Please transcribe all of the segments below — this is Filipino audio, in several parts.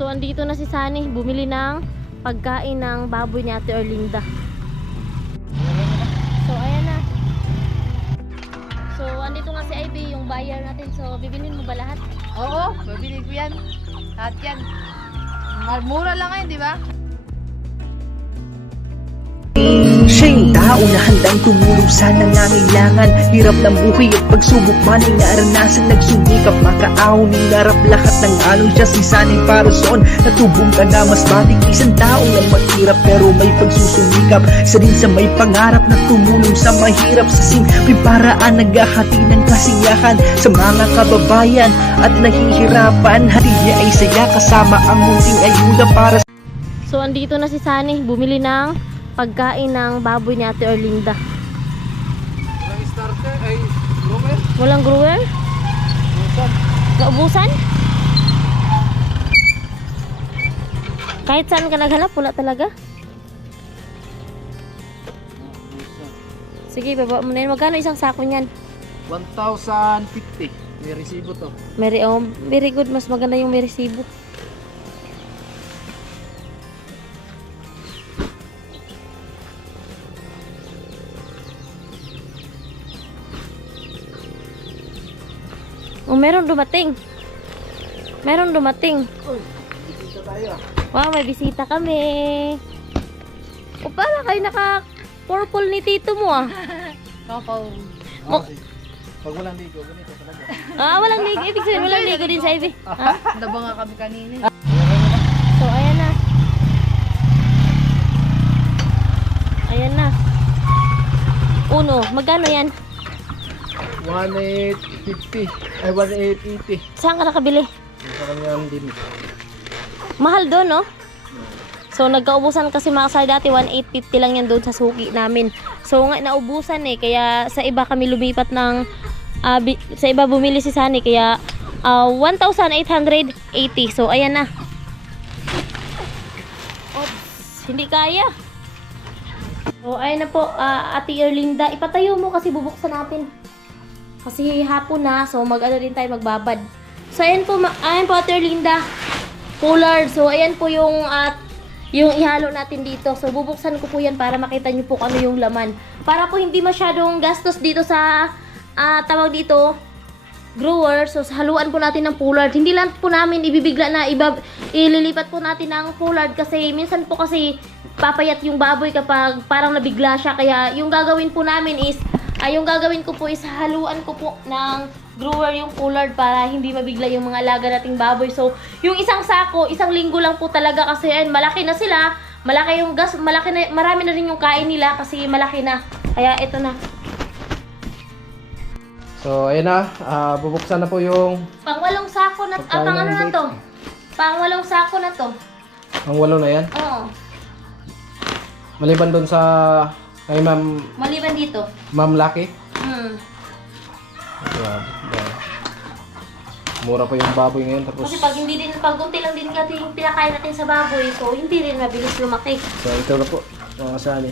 So andito na si Sunny, bumili ng pagkain ng baboy ni Ate Erlinda. So ayan na. So andito nga si Ivy, yung buyer natin. So bibilhin mo ba lahat? Oo, babili ko yan. Lahat yan. Mura lang ngayon, di ba? Siya'y tao na handang tumulong sa nangangailangan. Hirap ng buhay at pagsubok man ay naranasan. Nagsumikap makaahon ng narap lahat ng alon siya. Si Sunny Parason natubong ka na mas matik. Isang tao na mahirap pero may pagsusumikap. Isa din sa may pangarap na tumulong sa mahirap. Sa simpleng paraan naghahati ng kasiyahan sa mga kababayan at nahihirapan. Hati niya ay saya kasama ang munting ayuda para sa... So andito na si Sunny, bumili ng pagkain ng baboy ni Ate Erlinda. Walang starter, ay grower. Walang grower? Naubusan? Kahit saan ka naghanap, wala talaga? Sige, baba mo na yun. Magkano isang sako niyan? 1,050. May resibo to. Very good. Mas maganda yung may resibo. Oh, meron dumating. Meron dumating. Bisita tayo. Wow, may bisita kami. O, para kayo naka-purple ni tito mo ah. Kakaw. Pag walang ligo, ganito talaga. Ah, walang ligo. Ibig sabihin, walang ligo din sa Ivy. Ha? Daba nga kami kanina. So, ayan na. Ayan na. Uno, magkano yan? 1,850. Ay, 1,880. Saan ka nakabili? Sa kanyang din. Mahal doon, no? So, nagkaubusan kasi mga kasay dati, 1,850 lang yan doon sa suki namin. So, nga, naubusan eh. Kaya sa iba kami lumipat ng, sa iba bumili si Sunny. Kaya, 1,880. So, ayan na. Oops, hindi kaya. So, ayan na po, Ate Erlinda. Ipatayo mo kasi bubuksan natin. Kasi hapon na, so mag-ano din tayo, magbabad. So, ayan po, Ate Erlinda. Pollard. So, ayan po yung ihalo natin dito. So, bubuksan ko po yan para makita nyo po ano yung laman. Para po hindi masyadong gastos dito sa, tawag dito, grower. So, haluan po natin ng Pollard. Hindi lang po namin ibibigla na ililipat po natin ng Pollard kasi minsan po kasi papayat yung baboy kapag parang nabigla siya. Kaya, yung gagawin po namin is, yung gagawin ko po is haluan ko po ng grower yung Pollard para hindi mabigla yung mga alaga nating baboy. So, yung isang sako, isang linggo lang po talaga kasi ayun, malaki na sila. Malaki yung gas, malaki na, marami na rin yung kain nila kasi malaki na. Kaya ito na. So, ayun na. Bubuksan na po yung... Pang-walong sako na, pang ano na to? Pang-walong sako na to. Ang walo na yan. Oo. Maliban doon sa... Kay Ma'am... Maliban dito. Ma'am Lucky. Grabe. Mura pa yung baboy ngayon. Tapos... Kasi pag unti lang din kasi yung pinakain natin sa baboy, so hindi rin mabilis lumaki. So, ito na po. Mga kasali.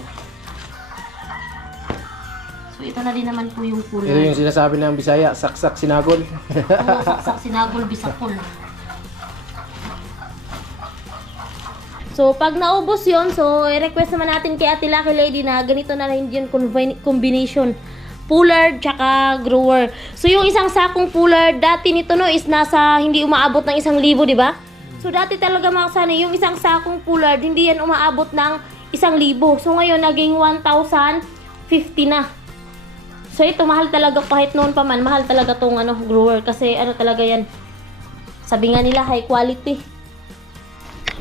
So ito na din naman po yung Ito kulay. yung sinasabi ng Bisaya, saksak sinagol. Oo, saksak, sinagol, bisakol. So, pag naubos yon, so, i-request naman natin kay Ate Lucky Lady na ganito na rin yung combination. Pollard, tsaka grower. So, yung isang sakong Pollard, dati nito no, is nasa, hindi umaabot ng 1,000, di ba? So, dati talaga mga kasani, yung isang sakong Pollard, hindi yan umaabot ng 1,000. So, ngayon, naging 1,050 na. So, ito, mahal talaga, kahit noon pa man, mahal talaga tong grower. Kasi, talaga yan. Sabi nga nila, high quality.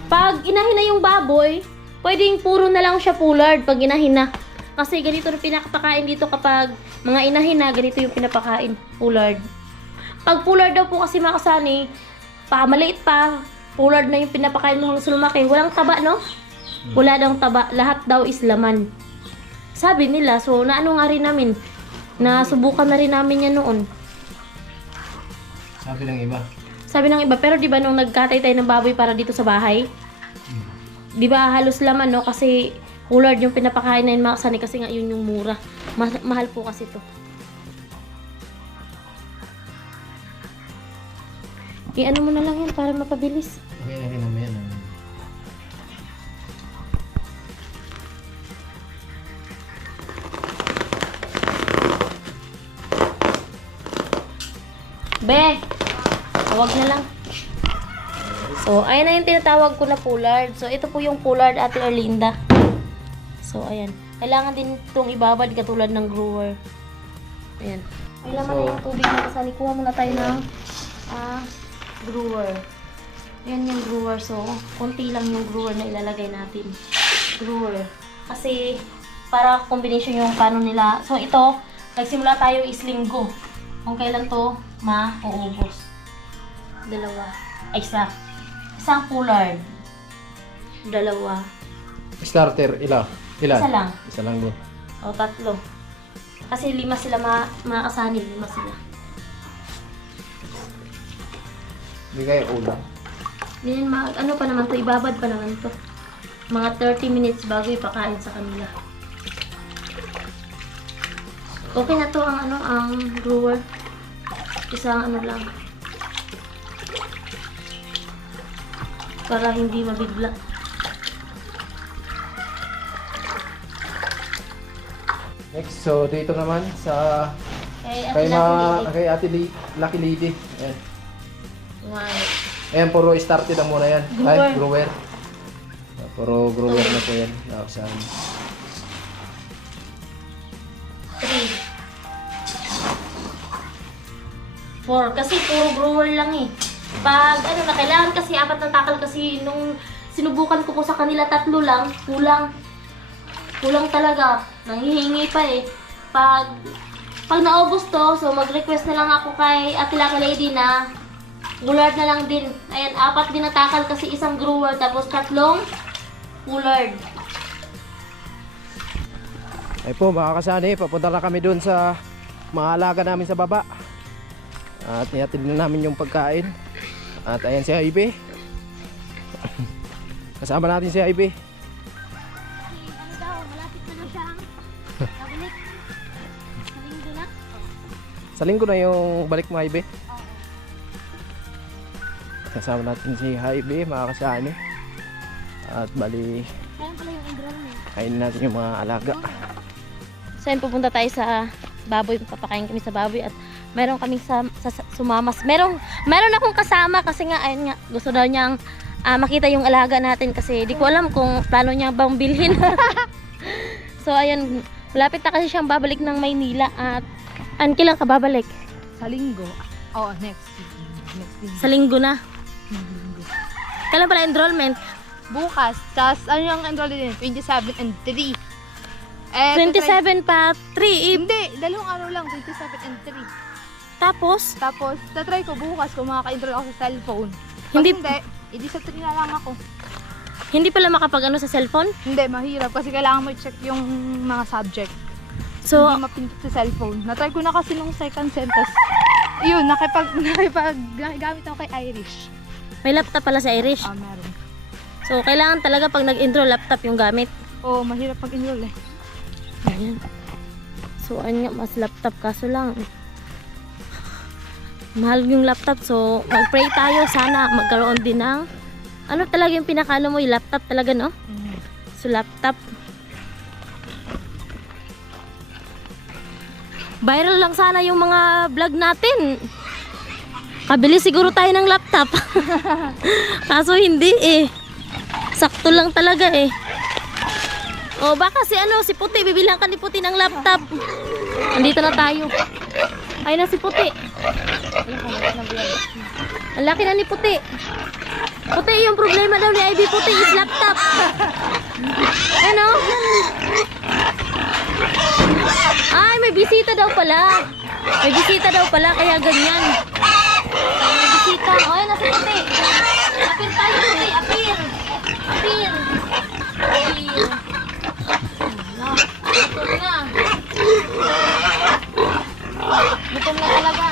Pag inahin na yung baboy, pwedeng puro na lang siya Pollard pag inahin na. Kasi ganito rin pinapakain dito kapag mga inahin na, ganito yung pinapakain, Pollard. Pag Pollard daw po kasi makasani, maliit pa, Pollard na yung pinapakain mo hanggang sa lumaki. Walang taba, no? Wala daw taba. Lahat daw is laman. Sabi nila, so naano nga rin namin, nasubukan na rin namin yan noon. Sabi ng iba. Sabi ng iba, pero di ba nung nagkatay tayo ng baboy para dito sa bahay, di ba halos laman, no? Kasi Pollard yung pinapakain na yun mga kasani kasi nga yun yung mura. Mahal po kasi to. I-ano mo na lang yan para mapabilis. Okay na rin naman. So, ayan na yung tinatawag ko na pullard. So, ito po yung pullard, Ate Erlinda. So, ayan. Kailangan din itong ibabad katulad ng grower. Ayan. May laman na yung tubig na kasali. Kuha muna tayo ng grower. Ayan yung grower. So, konti lang yung grower na ilalagay natin. Grower. Kasi, para combination yung paano nila. So, ito, nagsimula tayo is linggo. Kung kailan to mauubos. Dalawa. Ay, isa. Isang pullard. Dalawa. Starter, ilan? Isa lang. Isa lang din. O, 3. Kasi 5 sila makakasanil. 5 sila. Hindi kaya ulam. Then, ano pa naman to? Ibabad pa naman to. Mga 30 minutes bago ipakain sa kanila. Okay na to ang ang grower. Isang lang. Para hindi mabigla. Next, so dito naman sa kay Ate Lucky Lady. Ayan. Wow. Ayan, puro started na muna yan. Grower. Ay, grower. Puro grower na po yan. Nakasaan. 3. 4. Kasi puro grower lang eh. Pag kailangan kasi 4 ng takal kasi nung sinubukan ko po sa kanila 3 lang, kulang. Kulang talaga. Nanghihingi pa eh. Pag naubos to, so mag-request na lang ako kay Ate Lucky Lady na pullard na lang din. Ayan, 4 din na takal kasi isang grower tapos 3 pullard. Ay po, mga kasani, papunta na kami doon sa mga alaga namin sa baba. At ihatid na namin yung pagkain. At ayan si Ivy. Kasama natin si Ivy. Ano daw, malapit na siyang nabalik. Sa linggo na? Sa linggo na yung balik mo, Ivy. Kasama natin si Ivy, mga kasani. At bali, Kaya pala yung enrollment. kainin natin yung mga alaga. So yun, pupunta tayo sa baboy. Papakain kami sa baboy at meron kaming sumamas. Meron akong kasama kasi nga, ayun nga, gusto daw niyang makita yung alaga natin kasi di ko alam kung plano niya bang bilhin. So ayun, malapit na kasi siyang babalik ng Maynila at kailan ka babalik? Sa linggo. Oo, next week. Sa linggo na. Kailan pala enrollment? Bukas. Tapos, ano yung enrollment din? 27 and 3. 27 pa, 3. Hindi, 2 araw lang. 27 and 3. Tapos, Tapos, tatry ko bukas kung makaka-enroll ako sa cellphone. Pag Hindi- hindi, edi sa 3 na lang ako. hindi pala makapag sa cellphone? Hindi, mahirap kasi kailangan mo i-check yung mga subject. So, Hindi mapindot sa cellphone. Natry ko na kasi nung second sentence. Yun, nakigamit ako kay Irish. may laptop pala sa Irish. Meron. So, kailangan talaga pag nag-enroll, laptop yung gamit. Oo, mahirap pag-enroll eh. Ayan. So, nga, mas laptop kaso lang. Mahal yung laptop. So, mag-pray tayo. Sana magkaroon din ng ano talaga yung pinakano mo, yung laptop talaga, no? So, laptop. Viral lang sana yung mga vlog natin. Kabili siguro tayo ng laptop. Kaso hindi eh. Sakto lang talaga eh. O baka si Puti, bibilang ka ni Puti ng laptop. Andito na tayo. Ayun na si Puti. Ang laki na ni Puti. Puti, yung problema daw ni Ivy Puti is laptop. Ano? Ay, may bisita daw pala. May bisita daw pala, kaya ganyan. May bisita. O, ayun na si Puti. Apir tayo, Puti. Apir. Apir. Apir. Gutom na. Gutom na talaga.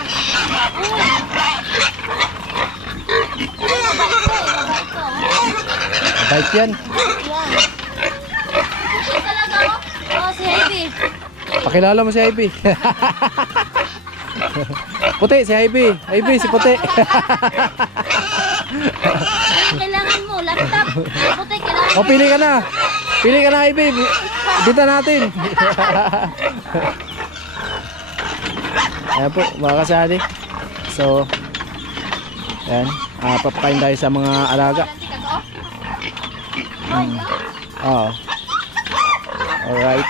Mabait to. Bike yan. Yan. Gutom talaga, oh. Oh, si Ivy. Pakilala mo si Ivy. Puti, si Ivy. Ivy, si Puti. Kailangan mo, laptop. Puti, kailangan O, pili ka na. Pili ka na, Ivy. Dito natin. Ayan po, mga kasali. So, ayan. papakain tayo sa mga alaga. Oo. Alright.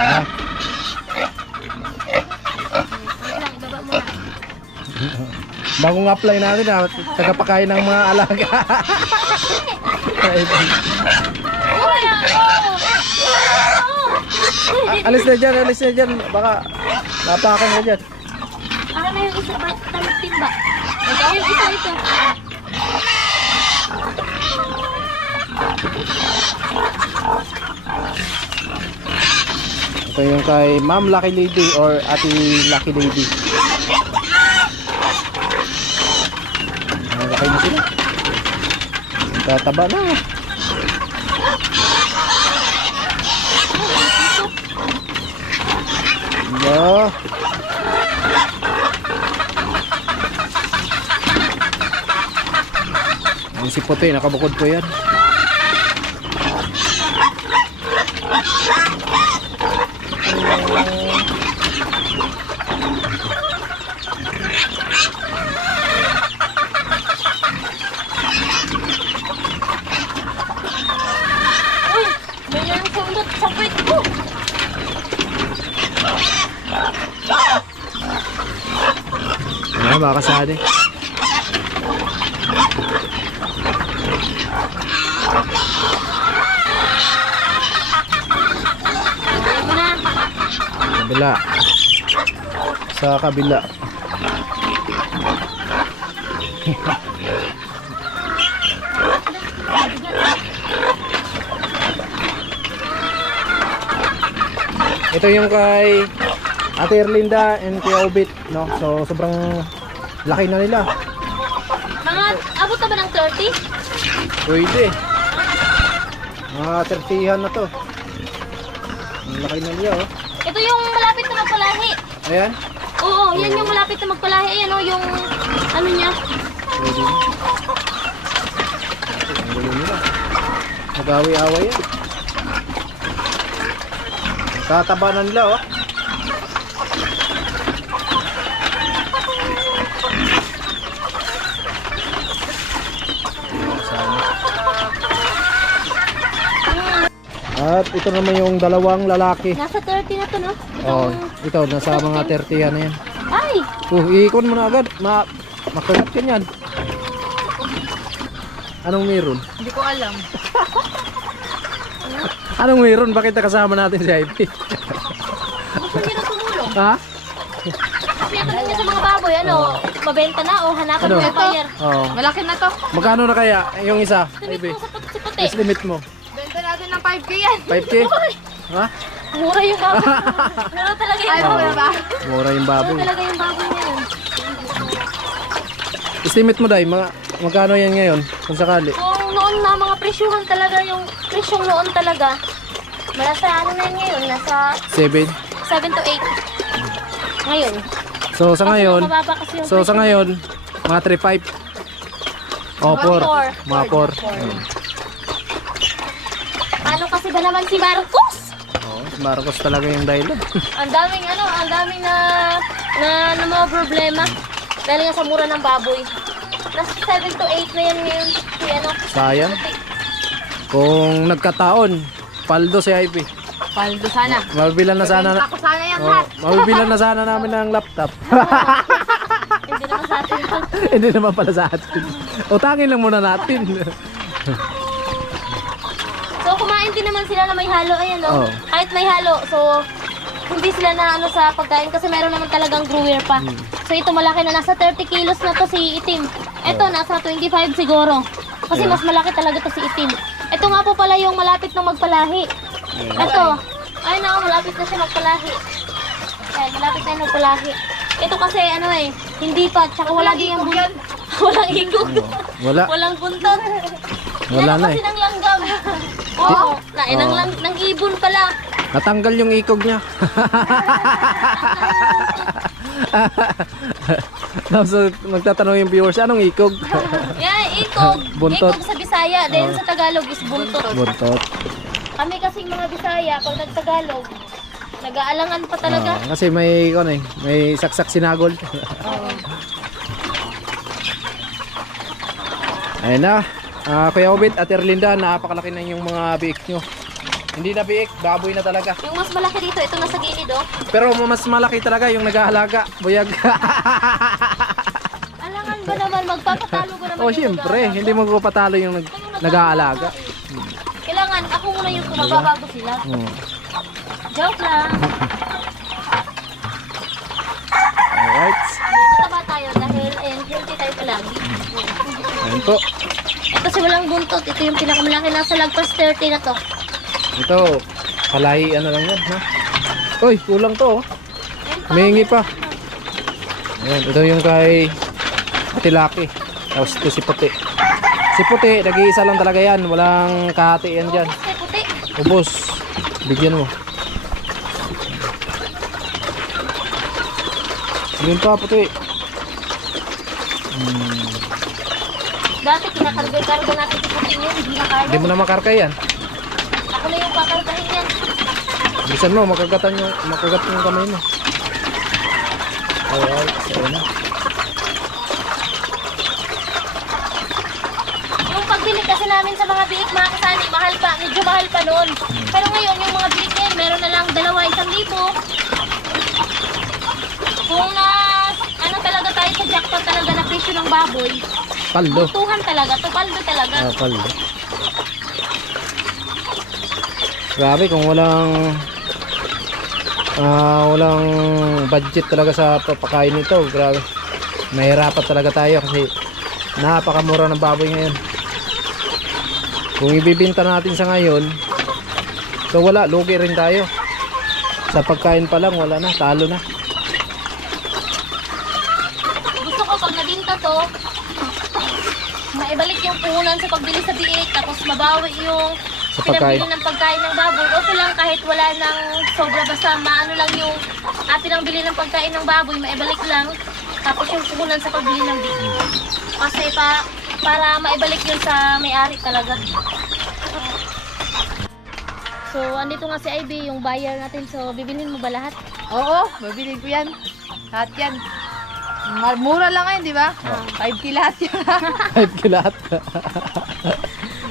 Ah. Bagong apply natin tagapakain ng mga alaga. Alis na dyan. Baka napakan na dyan. Ano na yung isa ba? Tamit timba. Ito yung isa ito. Ito yung kay Ma'am Lucky Lady or Ate Lucky Lady. Malaki na sila. Tataba na. Yo. Ang si puti, nakabukod po yan. Uy! May nang sundot sa puwit ko! Baka kasali. Ayan mo na. Kabila. Sa kabila. Ito yung kay Ate Erlinda and Kuya Obit, no? So sobrang laki na nila. Mga, abot na ba ng 30? Pwede. Mga 30han na to. Ang laki na niya, oh. Ito yung malapit na magpalahi. Ayan. Oo, yan yung malapit na magpalahi. Ayan o, yung ano niya. Pwede na. Ang gulo nila. Nag-away-away yan. Tataba na nila, oh. At ito naman yung dalawang lalaki. Nasa 30 na to, no? Oh, ito nasa mga 30 na yan. Ay! Iikon mo na agad. Makalat ka yan. Anong meron? Hindi ko alam. Anong meron? Bakit kasama natin si Ivy? Gusto niyo na tumulong. Ha? Kasi ito niya sa mga baboy, ano, mabenta na o hanapan Ano? mo yung buyer. Oo. Malaki na to. Magkano na kaya yung isa? Limit Ivy? mo sa puti. Estimate mo? Benta natin ng 5K yan. 5K? Ha? Mura yung baboy. Mura talaga yung Ay, baboy. mura ba? Mura yung baboy. Mura talaga yung baboy ngayon. Estimate mo dahil, magkano yan ngayon? Kung sakali. Kung noon na mga presyuhan talaga, yung presyong noon talaga, nasa ano na yun ngayon, nasa 7. 7 to 8. Ngayon. So sa ngayon, Kasi mababa kasi yung so sa presyo. ngayon, mga 3.5. Oh, 4. Four. Mga 4. Ano kasi ba naman si Marcos? Oh, Marcos talaga yung dahilan. Ang daming na mga problema. Dahil nga sa mura ng baboy. Nasa 7 to 8 na yan ngayon. Si ano? Sayang. Kung nagkataon, paldo si Ivy. Paldo sana. Mabibilan na sana Benta ko sana yan oh, lahat. mabibilan na sana namin ng laptop. Hindi naman sa atin. Hindi naman pala sa atin. Utangin lang muna natin. So kumain din naman sila na may halo. Ayan Oo. no? Kahit may halo. So hindi sila na ano sa pagkain kasi meron naman talagang brewer pa. So ito malaki na, nasa 30 kilos na to si Itim. Ito nasa 25 siguro. Kasi Yeah. mas malaki talaga to si Itim. Ito nga po pala yung malapit na magpalahi. Ito. Ay na, malapit na siya magpalahi. Ayan, malapit na yung magpalahi. Ito kasi ano hindi pa, tsaka wala din yung buntot. Walang ikog. Wala. Walang buntot. Wala na kasi eh. ng langgam. Oo, Oo. ng ibon pala. Natanggal yung ikog niya. Tapos magtatanong yung viewers, anong ikog? Yan, ikog. Buntot. Ikog sa Bisaya, dahil sa Tagalog is buntot. Buntot. Kami kasing mga Bisaya, pag nagtagalog, nag-aalangan pa talaga. Kasi may saksak sinagol. Ayun na. Kuya Obit at Erlinda, napakalaki na yung mga biik nyo. Hindi na biik, baboy na talaga. Yung mas malaki dito, ito nasa gilid oh. Pero mas malaki talaga yung nag-aalaga. Buyag. Alangan ba naman, magpapatalo ba naman Oh, yung syempre, nag-aalaga? hindi magpapatalo yung nag-aalaga. Kailangan ako muna yung kumababago sila. Joke lang. Alright. Tama tayo dahil healthy tayo palagi. Ayun po. Ito kasi walang buntot. Ito yung pinakamalaki nasa lagpas 30 na to. Ito, palay ano lang yan, ha? Uy, kulang to, oh. Humihingi pa. Ayan, ito yung kay Ate Lucky. Tapos ito si Puti. Si Puti, nag-iisa lang talaga yan. Walang kahati yan dyan. Kasi puti. Ubos. Bigyan mo. Yun pa, Puti. Dati kinakarga-karga natin si puti niya. Hindi na kaya. Hindi mo na makarka yan. Ako na yung kakargahin yan. Bilisan mo, makagat yung kamay mo. Alright, so na. Yung pagbili kasi namin sa mga biik, mga kasani, mahal pa. Medyo mahal pa noon. Pero ngayon, yung mga biik yan, meron na lang 2,000. Kung na, ano talaga tayo sa jackpot talaga na presyo ng baboy, Paldo. tuhan talaga, to paldo talaga. Paldo. Grabe kung walang budget talaga sa papakain nito. Grabe. Mahirapan talaga tayo kasi napakamura ng baboy ngayon. Kung ibibenta natin sa ngayon, so wala, lugi rin tayo. Sa pagkain pa lang, wala na, talo na. Gusto ko pag nabinta to, maibalik yung puhunan sa pagbili sa biik, tapos mabawi yung Sa pagkain. pinabili ng pagkain ng baboy. Okay lang kahit wala ng sobra, basta maano lang yung atin ang bili ng pagkain ng baboy, maibalik lang. Tapos yung puhunan sa pagbili ng biik. Kasi para maibalik yun sa may-ari talaga. So, andito nga si Ivy, yung buyer natin. So, bibilhin mo ba lahat? Oo, mabili ko yan. Lahat yan. Mura lang ngayon, di ba? 5K lahat yan. 5 kilat.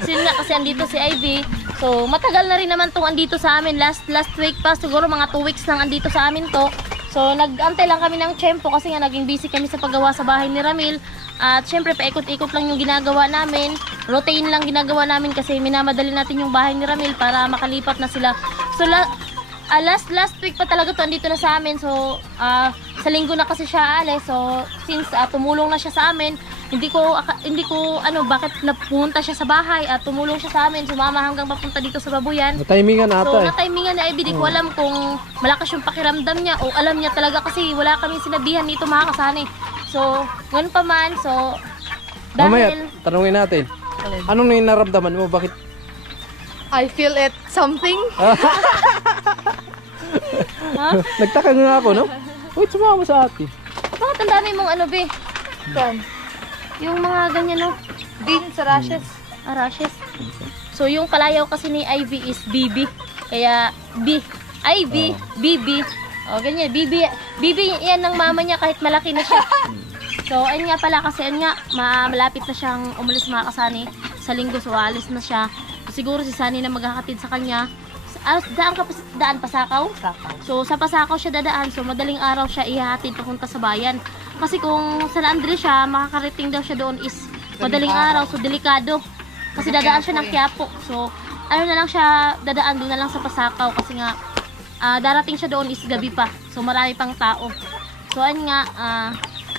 Sin nga kasi andito si Ivy. So, matagal na rin naman tong andito sa amin. Last week pa, siguro mga 2 weeks nang andito sa amin to. So, nag-antay lang kami ng tiyempo kasi nga naging busy kami sa paggawa sa bahay ni Ramil. At syempre, paikot-ikot lang yung ginagawa namin. Routine lang ginagawa namin kasi minamadali natin yung bahay ni Ramil para makalipat na sila. So, last week pa talaga to andito na sa amin. So, sa linggo na kasi siya alis. So, since tumulong na siya sa amin, hindi ko bakit napunta siya sa bahay at tumulong siya sa amin, sumama hanggang papunta dito sa babuyan. Natimingan ata So, eh. na-timingan ni Ivy, di ko alam kung malakas yung pakiramdam niya o alam niya talaga kasi wala kaming sinabihan dito mga kasani. So, ganun pa man, so, Mamaya, dahil, tanungin natin. Anong naramdaman mo? Bakit? I feel it something. Nagtaka nga ako, no? Wait, sumama sa atin. bakit ang dami mong ano, be? Saan? Yung mga ganyan, no? Din sa rashes. Rashes. So, yung palayaw kasi ni Ivy is BB. Kaya, Ivy, BB. O, ganyan. BB yan ng mama niya kahit malaki na siya. So, ayun nga pala kasi, ayun nga, malapit na siyang umalis mga kasani sa linggo. So, alis na siya. So, siguro si Sunny na magkakatid sa kanya. Daan Pasakaw? So, sa Pasakaw siya dadaan. So, madaling araw siya ihahatid papunta sa bayan. Kasi kung San Andres siya, makakarating daw siya doon is madaling araw. So, delikado. Kasi dadaan siya ng Quiapo. So, ano na lang siya, dadaan doon na lang sa Pasakaw. Kasi nga, darating siya doon is gabi pa. So, marami pang tao. So, ayun nga,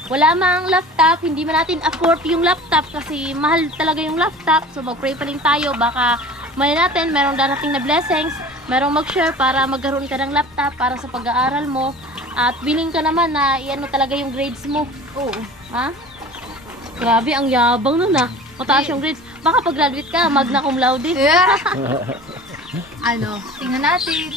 wala mang laptop, hindi man natin afford yung laptop kasi mahal talaga yung laptop. So, mag-pray pa rin tayo. Baka may natin, merong darating na blessings. Merong mag-share para magkaroon ka ng laptop para sa pag-aaral mo. At willing ka naman na iano talaga yung grades mo. Oo. Ha? Grabe, ang yabang nun ah. Mataas yung grades. Baka pag-graduate ka, magna cum laude. Yeah. Tingnan natin.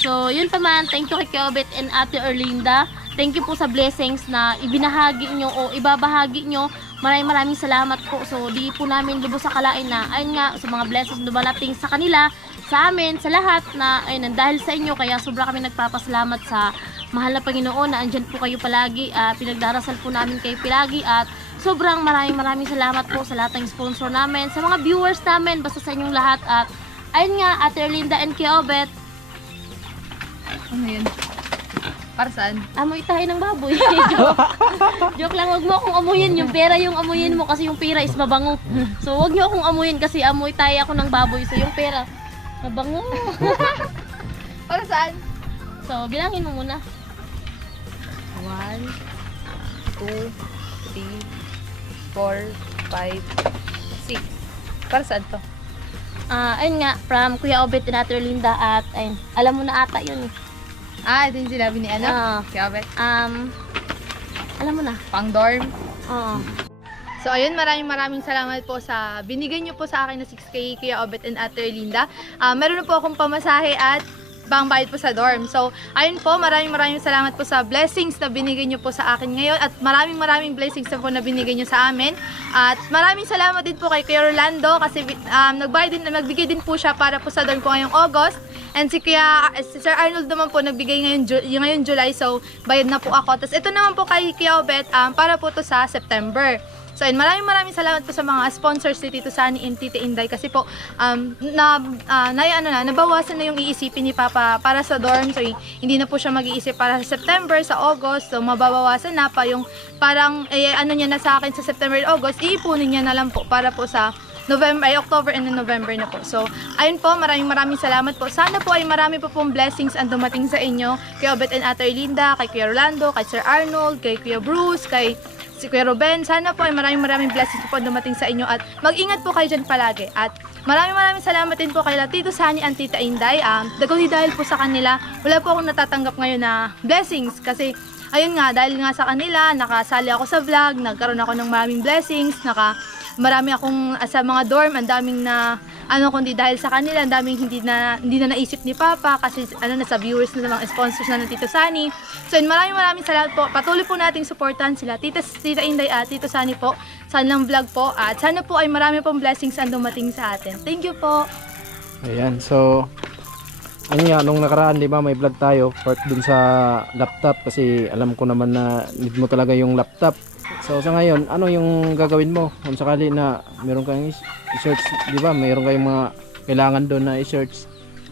So, yun pa man. Thank you kay Kiobet and Ate Erlinda. Thank you po sa blessings na ibinahagi nyo o ibabahagi nyo. Maraming salamat po. So, di po namin lubos sa kalain na, ayun nga, sa mga blessings na dumalating sa kanila, sa amin, sa lahat na, ayun, dahil sa inyo, kaya sobra kami nagpapasalamat sa mahal na Panginoon na andyan po kayo palagi. Pinagdarasal po namin kayo palagi at sobrang maraming salamat po sa lahat ng sponsor namin, sa mga viewers namin, basta sa inyong lahat. At ayun nga, Ate Erlinda and Kuya Obet, Ano yun? Para saan? amoy tayo ng baboy. Joke lang, wag mo akong amuyin. Yung pera yung amuyin mo kasi yung pera is mabango. So wag niyo akong amuyin kasi amoy tayo ako ng baboy. So yung pera, mabango. Para saan? So bilangin mo muna. 1, 2, 3, 4, 5, 6. Para saan to? Ayun nga, from Kuya Obet and Ate Erlinda at ayun, alam mo na ata yun. Ito yung sinabi ni ano? Kabet. Alam mo na. Pang dorm. Oo. So ayun, maraming salamat po sa binigay niyo po sa akin na 6K Kuya Obet and Ate Erlinda. Meron na po akong pamasahe at bayad po sa dorm. So ayun po, maraming salamat po sa blessings na binigay niyo po sa akin ngayon at maraming blessings na po na binigay niyo sa amin. At maraming salamat din po kay Kuya Rolando kasi nagbigay din po siya para po sa dorm ko ngayong August. And si Sir Arnold naman po nagbigay ngayon July, so bayad na po ako. Tapos ito naman po kay Kuya Obet para po to sa September. So ayun, maraming salamat po sa mga sponsors ni Tito Sunny and Tita Inday kasi po nabawasan na yung iisipin ni Papa para sa dorm. So hindi na po siya mag-iisip para sa September, sa August. So mababawasan na pa yung parang niya na sa akin sa September and August, iipunin niya na lang po para po sa October and November na po. So, ayun po, maraming salamat po. Sana po ay marami po pong blessings ang dumating sa inyo. Kay Obet and Ate Erlinda, kay Kuya Rolando, kay Sir Arnold, kay Kuya Bruce, kay si Kuya Ruben. Sana po ay maraming blessings po dumating sa inyo at mag-ingat po kayo dyan palagi. At maraming salamat din po kay Tito Sunny and Tita Inday. Dahil po sa kanila, wala po akong natatanggap ngayon na blessings kasi ayun nga, dahil nga sa kanila, nakasali ako sa vlog, nagkaroon ako ng maraming blessings, marami akong sa mga dorm, ang daming na kundi dahil sa kanila, ang daming hindi na naisip ni Papa kasi sa viewers na mga sponsors na ng Tito Sunny. So maraming salamat po. Patuloy po nating suportahan sila Tita Inday at Tito Sunny po sa kanilang vlog po at sana po ay marami pong blessings ang dumating sa atin. Thank you po. Ayan, so ano nga, nung nakaraan, di ba, may vlog tayo part dun sa laptop kasi alam ko naman na need mo talaga yung laptop. So sa ngayon, ano yung gagawin mo kung sakali na meron kang i-search, di ba, meron kayong mga kailangan doon na i-search?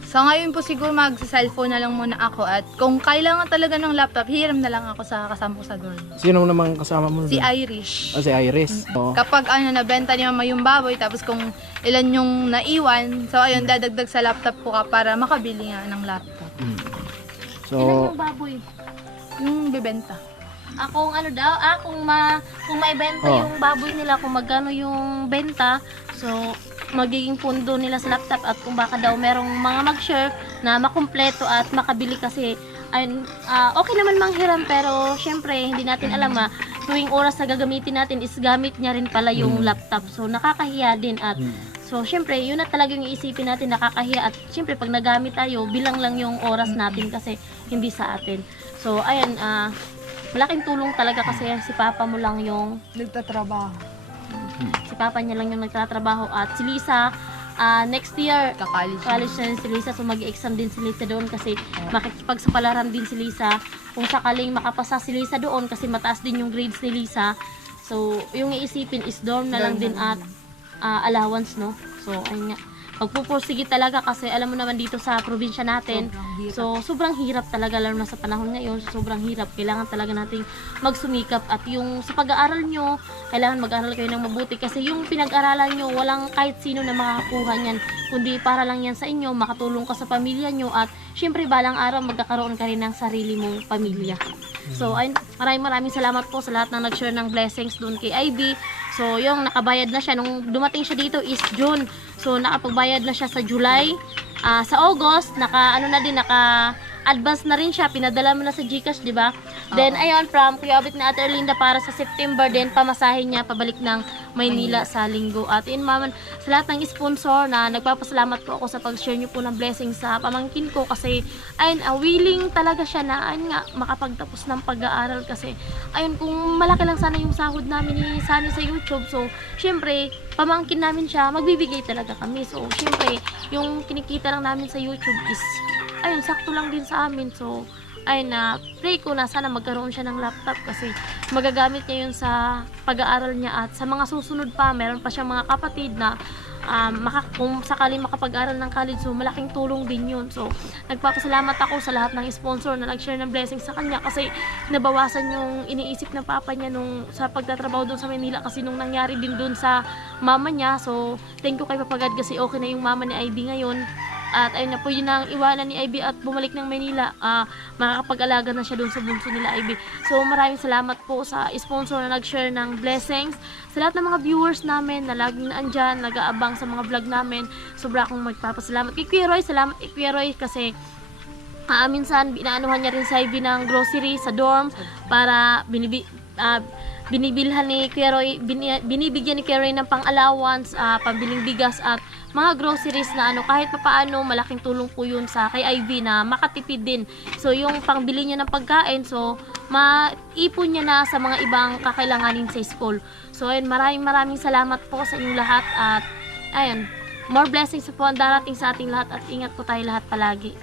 So ngayon po siguro mag-cellphone na lang muna ako at kung kailangan talaga ng laptop, hiram na lang ako sa kasama ko sa dorm. Sino naman kasama mo? Si doon? Irish. Si Iris. Oo. Kapag nabenta ni Mama yung baboy, tapos kung ilan yung naiwan, so ayun, dadagdag sa laptop ko para makabili nga ng laptop. So, Ilan yung baboy? Yung bibenta. Kung kung maibenta yung baboy nila, kung magkano yung benta, so magiging pundo nila sa laptop at kung baka daw merong mga mag-share na makumpleto at makabili kasi ayun, okay naman manghiram pero syempre hindi natin alam tuwing oras na gagamitin natin is gamit niya rin pala yung laptop, so nakakahiya din at so syempre yun na talagang iisipin natin, nakakahiya at syempre pag nagamit tayo bilang lang yung oras natin kasi hindi sa atin. So ayun, malaking tulong talaga kasi si Papa mo lang yung Nagtatrabaho. si Papa niya lang yung nagtatrabaho at si Lisa next year college na si Lisa, so mag-exam din si Lisa doon kasi makikipagsapalaran din si Lisa kung sakaling makapasa si Lisa doon kasi mataas din yung grades ni Lisa, so yung iisipin is dorm na lang din at allowance, no? So ayun nga, magpupursige talaga kasi alam mo naman dito sa probinsya natin, so sobrang hirap talaga lalo na sa panahon ngayon, sobrang hirap, kailangan talaga nating magsumikap at yung sa pag-aaral nyo, kailangan mag-aral kayo ng mabuti kasi yung pinag-aralan nyo, walang kahit sino na makakakuha niyan, kundi para lang yan sa inyo, makatulong ka sa pamilya nyo at syempre balang araw magkakaroon ka rin ng sarili mong pamilya. So ayun, maraming salamat po sa lahat ng nag-share ng blessings doon kay IB. So yung nakabayad na siya, nung dumating siya dito is June, so nakapagbayad na siya sa July, sa August, naka-advance na rin siya, pinadala mo na sa GCash, di ba? Then ayun, from Kuya Obet na Ate Erlinda para sa September din, pamasahin niya pabalik ng Maynila sa linggo. At yun maman, sa lahat ng sponsor na nagpapasalamat po ako sa pag-share niyo po ng blessings sa pamangkin ko kasi ayun, willing talaga siya na ayun nga, makapagtapos ng pag-aaral kasi ayun, kung malaki lang sana yung sahod namin ni Sunny sa YouTube, so syempre, pamangkin namin siya, magbibigay talaga kami. So syempre, yung kinikita lang namin sa YouTube is ayun, sakto lang din sa amin. So ay na pray ko na sana magkaroon siya ng laptop kasi magagamit niya yun sa pag-aaral niya at sa mga susunod pa, meron pa siyang mga kapatid na kung sakali makapag-aral ng college, so malaking tulong din yun. So nagpapasalamat ako sa lahat ng sponsor na nag-share ng blessings sa kanya kasi nabawasan yung iniisip ng papa niya nung sa pagtatrabaho doon sa Manila kasi nung nangyari din doon sa mama niya. So thank you kay Papa God kasi okay na yung mama ni Ivy ngayon. At ayun na po yun ang iwanan ni Ivy at bumalik ng Manila, makakapag-alaga na siya doon sa bunso nila Ivy. So maraming salamat po sa sponsor na nag-share ng blessings. Sa lahat ng mga viewers namin na laging naandyan, nag-aabang sa mga vlog namin, sobra akong magpapasalamat kay Kuya Roy. Salamat kay Kuya Roy kasi minsan binaanuhan niya rin sa Ivy ng grocery sa dorm para binibilhan ni Kuya Roy, binibigyan ni Kuya Roy ng pang-allowance, pambiling bigas at mga groceries na kahit papaano malaking tulong po yun sa kay Ivy na makatipid din. So yung pangbili niya ng pagkain, so maipon niya na sa mga ibang kakailanganin sa school. So ayun, maraming salamat po sa inyong lahat at ayun, more blessings po ang darating sa ating lahat at ingat po tayo lahat palagi.